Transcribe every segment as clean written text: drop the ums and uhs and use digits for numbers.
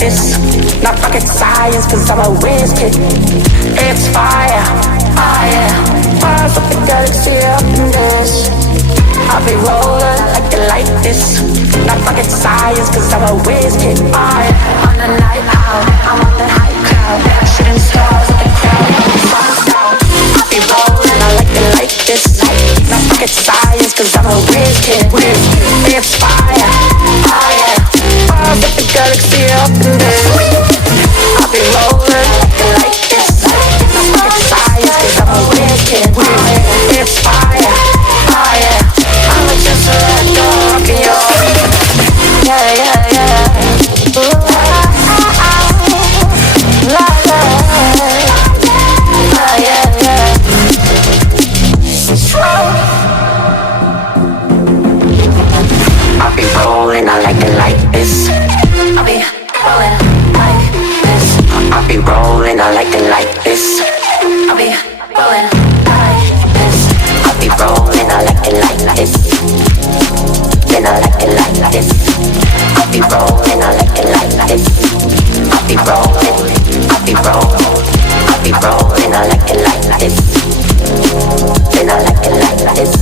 this. Not rocket science, cause I'm a whiz kid. It's fire, fire. Fires up the galaxy up in this. I'll be rolling like you like this. Not rocket science, cause I'm a whiz kid. Fire. On the night out, I'm on the high cloud. Shooting stars at the crowd, sun's down. I'll be rolling, I like this. Not rocket science, cause I'm a whiz kid. It's fire, fire. Fires up the galaxy up in this. I'll be rolling like this. Not rocket science, cause I'm a whiz kid. It's fire, fire. I'm just a red dog in your yeah, yeah, yeah. Ooh, la, la, yeah, yeah. I'll be rolling, I like it like this. I'll be rolling like this. I'll be rolling, I like it like this. I'll be rolling like this. I'll be rolling, I like it like this. Then I like it like this. I'll be rolling, I like it like this. I'll be rolling, I'll be rolling, I'll be rolling, I like it like this. Then I like it like this.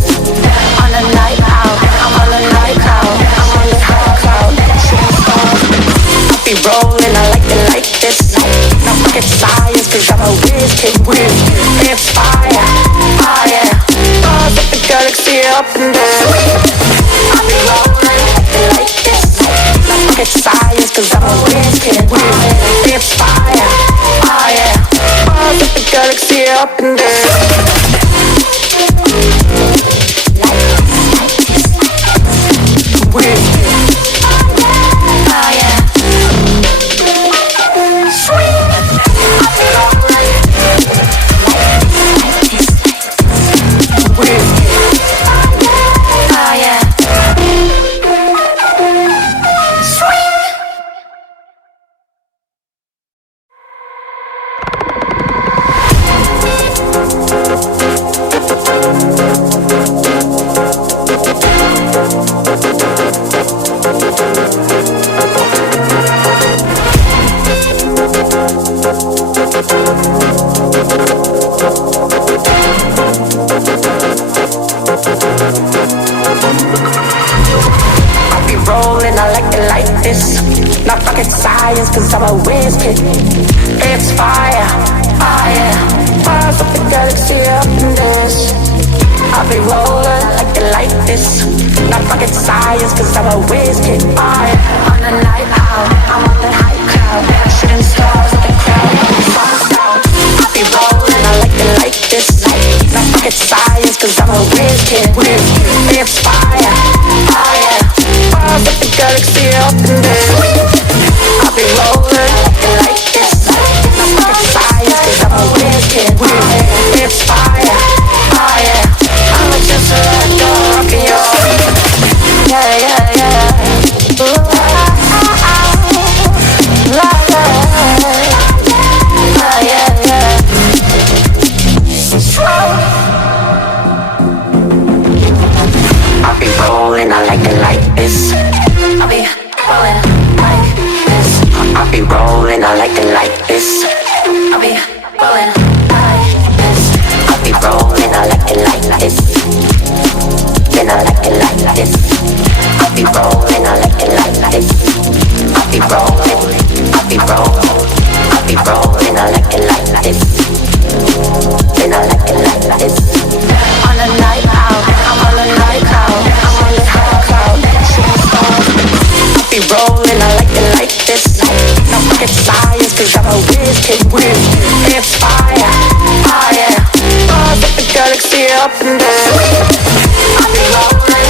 On the night out, I'm on the night cloud, I'm on the high cloud, shooting stars. I'll be rolling, I like it like this. Not rocket science, cause I'm a whiz kid. It's fire, fire. Stars up the galaxy up in this. I'll be rolling like this. Not rocket science, cause I'm a whiz kid. It's fire, fire. Stars up the galaxy up in this. Not rocket science, cause I'm a whiz kid. It's fire, fire. Fires up the galaxy up in this. I'll be rolling like you like this. Not rocket science, cause I'm a whiz kid. Fire. On the night out, I'm on the high cloud. Shooting stars at the crowd, sun's down. I'll be rolling, I like this. Not rocket science, cause I'm a whiz kid. It's fire, fire. Fires up the galaxy up in this. I'll be rolling like this. Not rocket science, cause I'm a whiz kid. It's fire, fire. I'm just a red dog in your yeah, yeah, yeah. Ooh, la, la, yeah, yeah. I'll be rolling, I like it like this. I'll be rolling like this. I'll be rolling, I like it like this. I'll be rolling like this. I'll be rolling, I like it like this. Then I like it like this. I'll be rolling, I like it like this. I'll be rolling, I'll be rolling, I'll be rolling, I like it like this. Then I like it like this. On the night out, I'm on the night cloud, I'm on the high cloud, shooting stars. I'll be rolling, I like it like this. Not rocket science, cause I'm a whiz kid. It's fire, fire. Stars up the galaxy up in this. I'll be rolling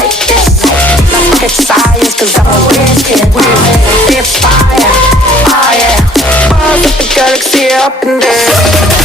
like this. Not rocket science, cause I'm a whiz kid. It's fire, fire. Stars up the galaxy up in this.